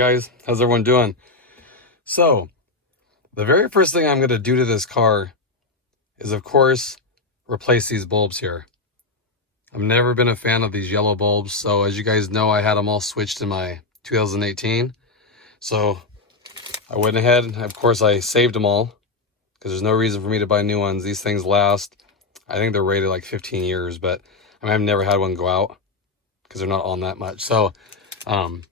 guys, how's everyone doing? So, the very first thing I'm going to do to this car is, of course, replace these bulbs here. I've never been a fan of these yellow bulbs, so as you guys know, I had them all switched in my 2018. So, I went ahead and, of course, I saved them all because there's no reason for me to buy new ones. These things last, I think they're rated like 15 years, but I've never had one go out because they're not on that much. So, I'm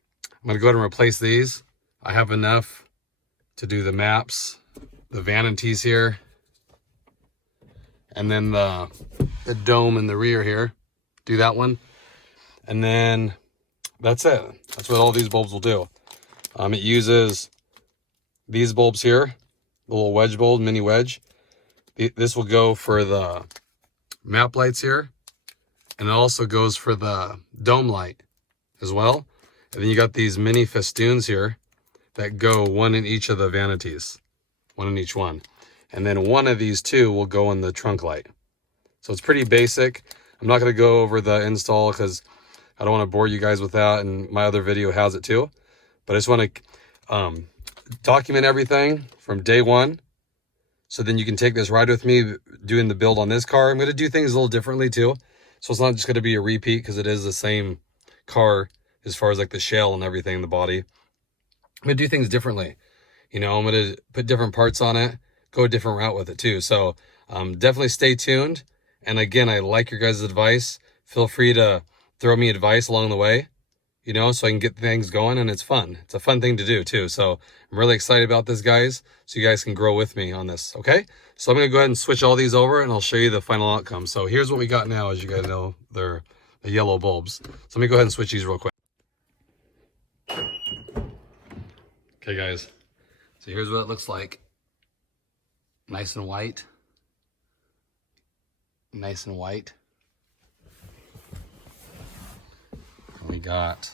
going to go ahead and replace these. I have enough to do the maps, the vanities here, and then the dome in the rear here. Do that one. And then that's it. That's what all these bulbs will do. It uses these bulbs here, the little wedge bulb, mini wedge. This will go for the map lights here. And it also goes for the dome light as well. And then you got these mini festoons here that go one in each of the vanities, one in each one. And then one of these two will go in the trunk light. So it's pretty basic. I'm not going to go over the install because I don't want to bore you guys with that, and my other video has it too. But I just want to document everything from day one, so then you can take this ride with me doing the build on this car. I'm going to do things a little differently too. So it's not just going to be a repeat because it is the same car as far as like the shell and everything in the body. I'm going to do things differently. You know, I'm going to put different parts on it, go a different route with it too. So definitely stay tuned. And again, I like your guys' advice. Feel free to throw me advice along the way, you know, so I can get things going, and it's fun. It's a fun thing to do too. So I'm really excited about this, guys, so you guys can grow with me on this, okay? So I'm going to go ahead and switch all these over, and I'll show you the final outcome. So here's what we got now. As you guys know, they're the yellow bulbs. So let me go ahead and switch these real quick. Okay, guys, so here's what it looks like. Nice and white. Nice and white. And we got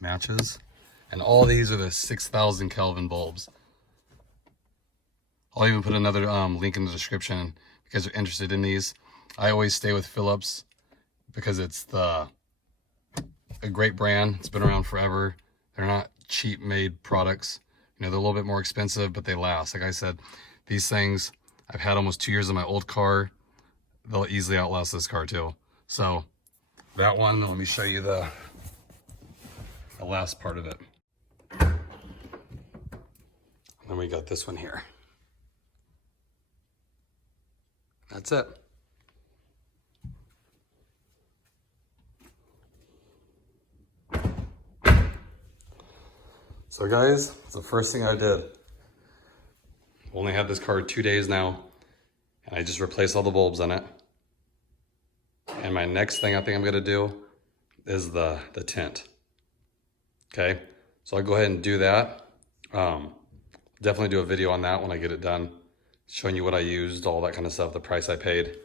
matches. And all these are the 6,000 Kelvin bulbs. I'll even put another link in the description if you guys are interested in these. I always stay with Philips because it's a great brand. It's been around forever. They're not cheap made products. You know, they're a little bit more expensive, but they last. Like I said, these things, I've had almost 2 years in my old car. They'll easily outlast this car too. So that one, let me show you the last part of it. And then we got this one here. That's it. So guys, it's the first thing I did. Only had this car 2 days now, and I just replaced all the bulbs in it. And my next thing I think I'm gonna do is the tint. Okay, so I'll go ahead and do that. Definitely do a video on that when I get it done, showing you what I used, all that kind of stuff, the price I paid.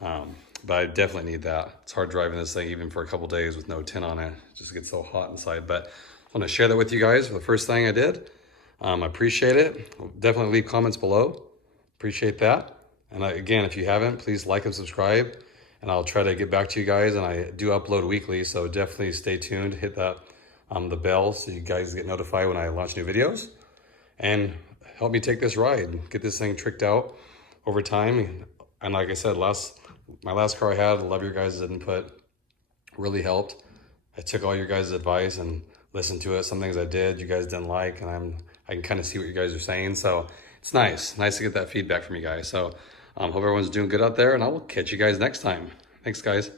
But I definitely need that. It's hard driving this thing even for a couple days with no tint on it. It just gets so hot inside. But I want to share that with you guys for the first thing I did. I appreciate it. Definitely leave comments below. Appreciate that. And again, if you haven't, please like and subscribe. And I'll try to get back to you guys. And I do upload weekly, so definitely stay tuned. Hit that the bell so you guys get notified when I launch new videos. And help me take this ride, get this thing tricked out over time. And like I said, my last car I had, I love your guys' input. Really helped. I took all your guys' advice and listened to it. Some things I did, you guys didn't like, and I can kind of see what you guys are saying. So it's nice to get that feedback from you guys. So hope everyone's doing good out there, and I will catch you guys next time. Thanks, guys.